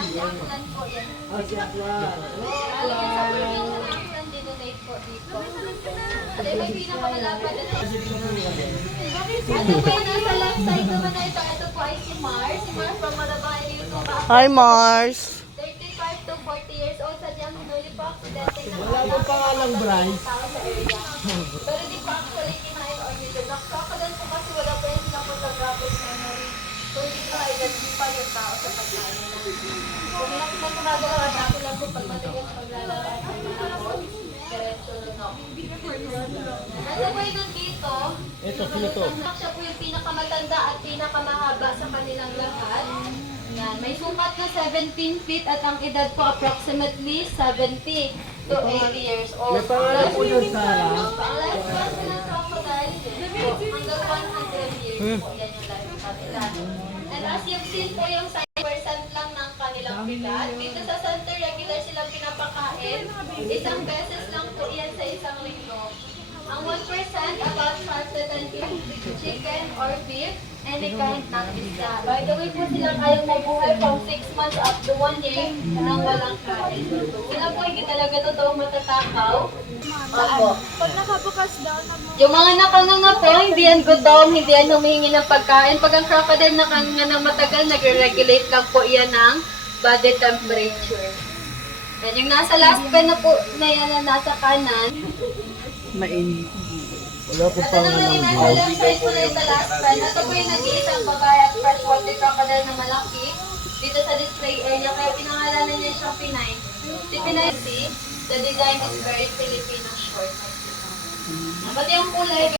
Aklan po yan. Ah, si Aklan. Na aklan dinonate po dito. May pinakamalapad na po yung ito? Po ay si Mars. Si Mars from. Hi, Mars. 35 to 40 years old. Sadyang hinuli po aksidente na Wala mo pangalang Bryce. Pero di pa actually kinain on YouTube. Nakakalan po kasi wala pa yung silang photographic memory. So hindi ko identify yung tao sa pagkain Ano po yung nandito? Ito, sino to? Siya po yung pinakamatanda at pinakamahaba sa kanilang lahat. Yan. May sukat na 17 feet at ang edad po approximately 70 to 80 years old. May pangalan po ng Sarah. Ang lifespan po ng crocodile hanggang 100 years po. Yan yung lifespan nila. And as you've seen po yung 5% lang bigat. Dito sa center, regular silang pinapakain. Isang beses lang po yan sa isang linggo. Ang 1% about 5 to 10 kg chicken or beef, any kind ng isda. By the way po sila kayang mabuhay from 6 months up to 1 year nang walang kain. Sila po hindi talaga totoong matatakaw. Opo. Pag nakabukas daw, Yung mga nakanganga po, hindi yan gutom, hindi yan humihingi ng pagkain. Pag ang crocodile nakanganga ng matagal, nagre-regulate lang po yan ng body temperature. Yan, yung nasa last pen na po na yan na nasa kanan, Mainit. Wala po ito naman pangalang yung nasa Bryce. left side po na yung last pen. Ito po yung nag-iisang babae at freshwater crocodile na malaki dito sa display area. Kaya pinangalanan niya siyang Pinay. Si Pinay, see, the design is very Filipino short. Pati yung kulay,